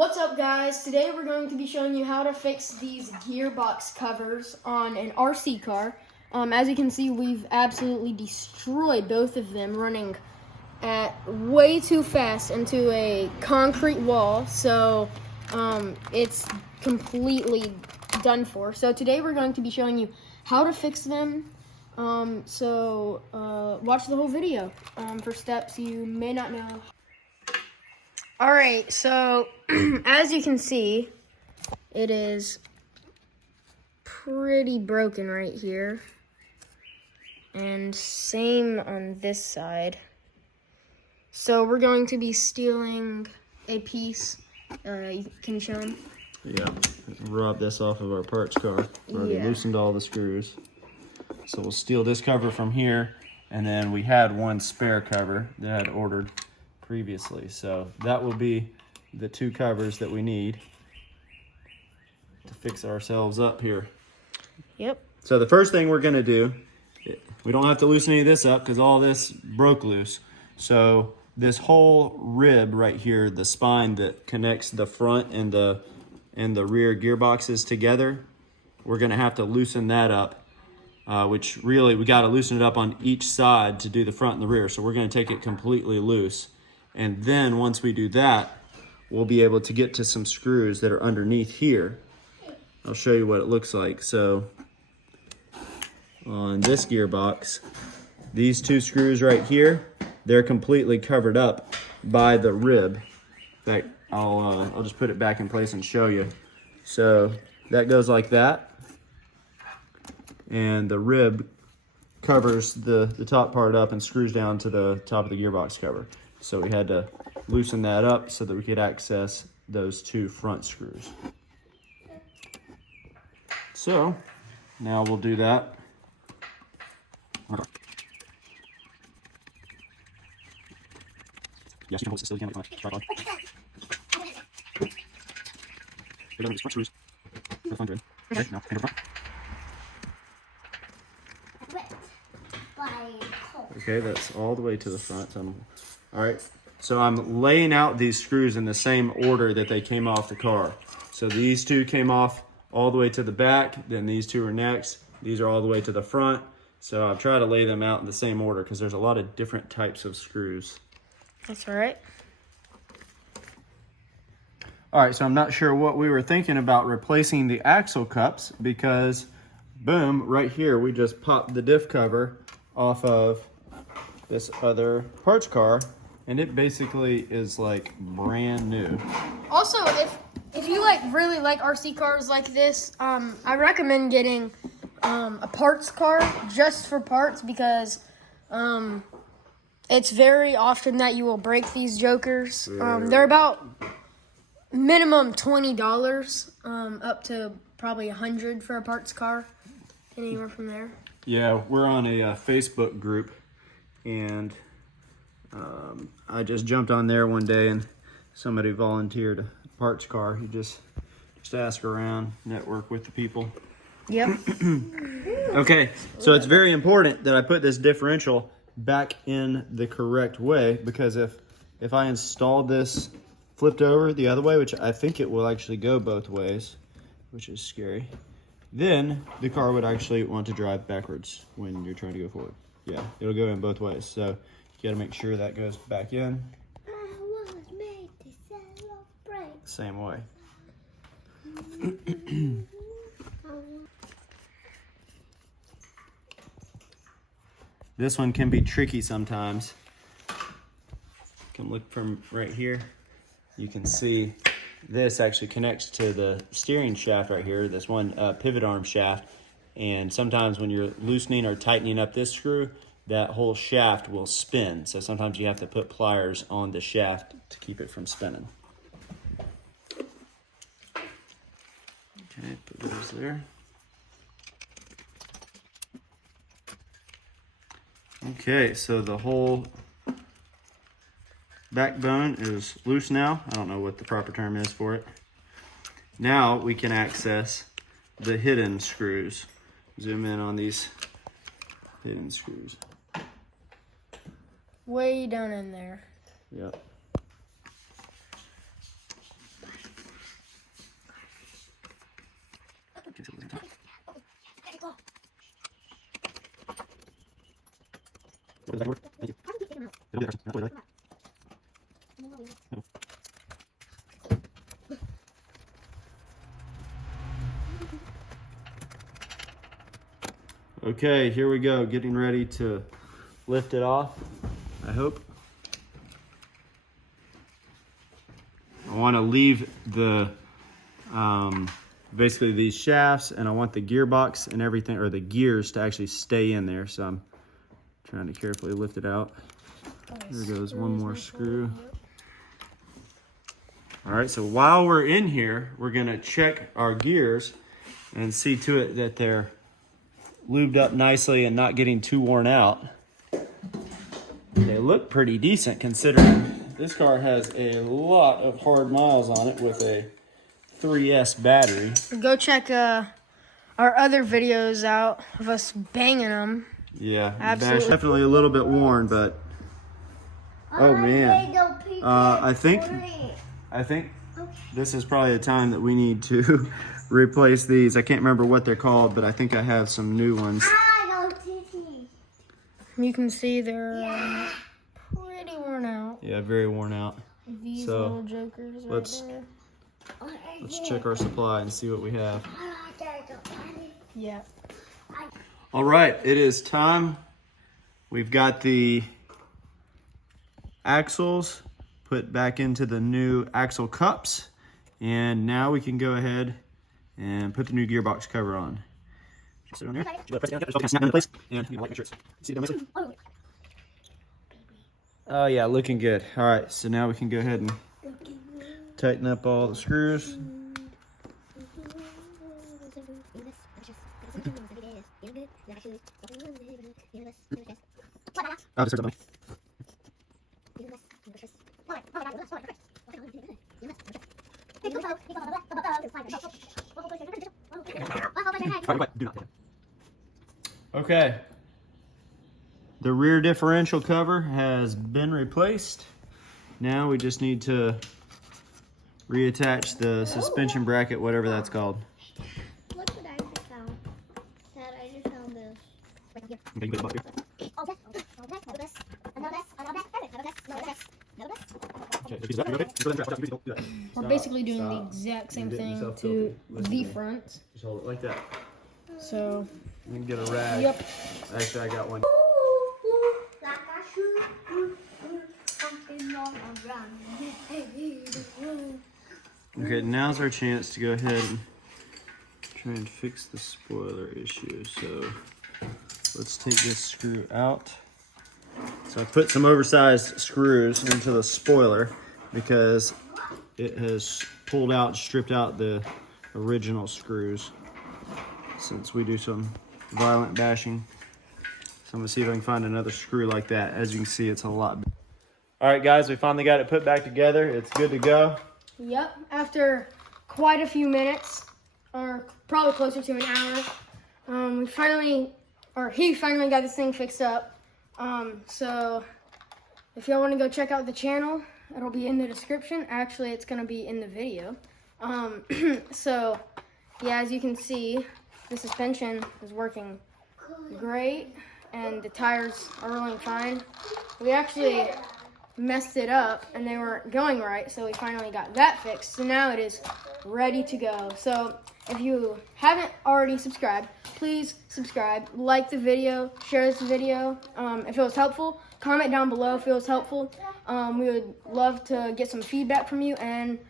What's up, guys? Today we're going to be showing you how to fix these gearbox covers on an RC car. As you can see, we've absolutely destroyed both of them running at way too fast into a concrete wall, so it's completely done for. So today we're going to be showing you how to fix them. Watch the whole video for steps you may not know. All right, so as you can see, it is pretty broken right here. And same on this side. So we're going to be stealing a piece. Can you show them? Yeah, robbed this off of our parts car. Already loosened all the screws. So we'll steal this cover from here, and then we had one spare cover that I had ordered previously. So that will be the two covers that we need to fix ourselves up here. Yep. So the first thing we're gonna do, we don't have to loosen any of this up because all this broke loose. So this whole rib right here, the spine that connects the front and the rear gearboxes together, we're gonna have to loosen that up, which really we gotta loosen it up on each side to do the front and the rear. So we're gonna take it completely loose. And then once we do that, we'll be able to get to some screws that are underneath here. I'll show you what it looks like. So on this gearbox, these two screws right here, they're completely covered up by the rib. In fact, I'll just put it back in place and show you. So that goes like that. And the rib covers the top part up and screws down to the top of the gearbox cover. So we had to loosen that up so that we could access those two front screws. So now we'll do that. Yes, you can hold it still, you can't make much. Tripod. We're done with these front screws. For the fun drill. Okay, now hand over front. Okay, that's all the way to the front. All right, so I'm laying out these screws in the same order that they came off the car. So these two came off all the way to the back, then these two are next. These are all the way to the front. So I've tried to lay them out in the same order because there's a lot of different types of screws. That's all right. All right, so I'm not sure what we were thinking about replacing the axle cups because, boom, right here, we just popped the diff cover off of this other parts car, and it basically is like brand new. Also, if you really like RC cars like this, I recommend getting a parts car just for parts because it's very often that you will break these jokers. They're about minimum $20, up to probably $100 for a parts car, anywhere from there. Yeah, we're on a Facebook group, and I just jumped on there one day, and somebody volunteered a parts car. You just ask around, network with the people. Yep. Okay, so it's very important that I put this differential back in the correct way, because if I installed this flipped over the other way, which I think it will actually go both ways, which is scary, then the car would actually want to drive backwards when you're trying to go forward. Yeah, it'll go in both ways. So you got to make sure that goes back in. Same way. This one can be tricky sometimes. You can look from right here. You can see this actually connects to the steering shaft right here, this one pivot arm shaft. And sometimes when you're loosening or tightening up this screw, that whole shaft will spin. So sometimes you have to put pliers on the shaft to keep it from spinning. Okay, put those there. Okay, so the whole backbone is loose now. I don't know what the proper term is for it. Now we can access the hidden screws. Zoom in on these hidden screws. Way down in there. Yep. Okay, here we go, getting ready to lift it off, I hope. I want to leave the, basically these shafts, and I want the gearbox and everything, or the gears to actually stay in there, so I'm trying to carefully lift it out. There goes one more screw. All right, so while we're in here, we're gonna check our gears and see to it that they're lubed up nicely and not getting too worn out. They look pretty decent considering this car has a lot of hard miles on it with a 3S battery. Go check our other videos out of us banging them. Yeah, Absolutely. definitely a little bit worn, but oh man, I think this is probably a time that we need to replace these. I can't remember what they're called, but I think I have some new ones. You can see they're pretty worn out. Yeah, very worn out. These So, little jokers let's- right there. Let's check our supply and see what we have. Yeah. All right, it is time. We've got the axles put back into the new axle cups, and now we can go ahead and put the new gearbox cover on. Sit on there. Press down, just snap into place, and you can like make sure it's see it nicely. Oh yeah, looking good. All right, so now we can go ahead and tighten up all the screws. Oh, just start Okay. The rear differential cover has been replaced. Now we just need to reattach the suspension bracket, whatever that's called. Look what I just found. Dad, I just found this. Okay, you can put it above here. Okay, just use that. You okay? Just go ahead and do that. We're Stop, basically doing the stop. exact same You're getting thing yourself to filthy. Listen the to me. front. Just hold it like that. So, You can get a rag. yep. Actually, I got one. Okay, now's our chance to go ahead and try and fix the spoiler issue. So let's take this screw out. So I put some oversized screws into the spoiler because it has pulled out, stripped out the original screws since we do some violent bashing. So I'm gonna see if I can find another screw like that. As you can see, it's a lot bigger. All right, guys, we finally got it put back together. It's good to go. Yep. After quite a few minutes, or probably closer to an hour, he finally got this thing fixed up. So if y'all want to go check out the channel, it'll be in the description. Actually, it's going to be in the video. So yeah, as you can see, the suspension is working great and the tires are rolling fine. We actually messed it up and they weren't going right, so we finally got that fixed. So now it is ready to go. So if you haven't already subscribed, please subscribe, like the video, share this video if it was helpful, comment down below if it was helpful. We would love to get some feedback from you, and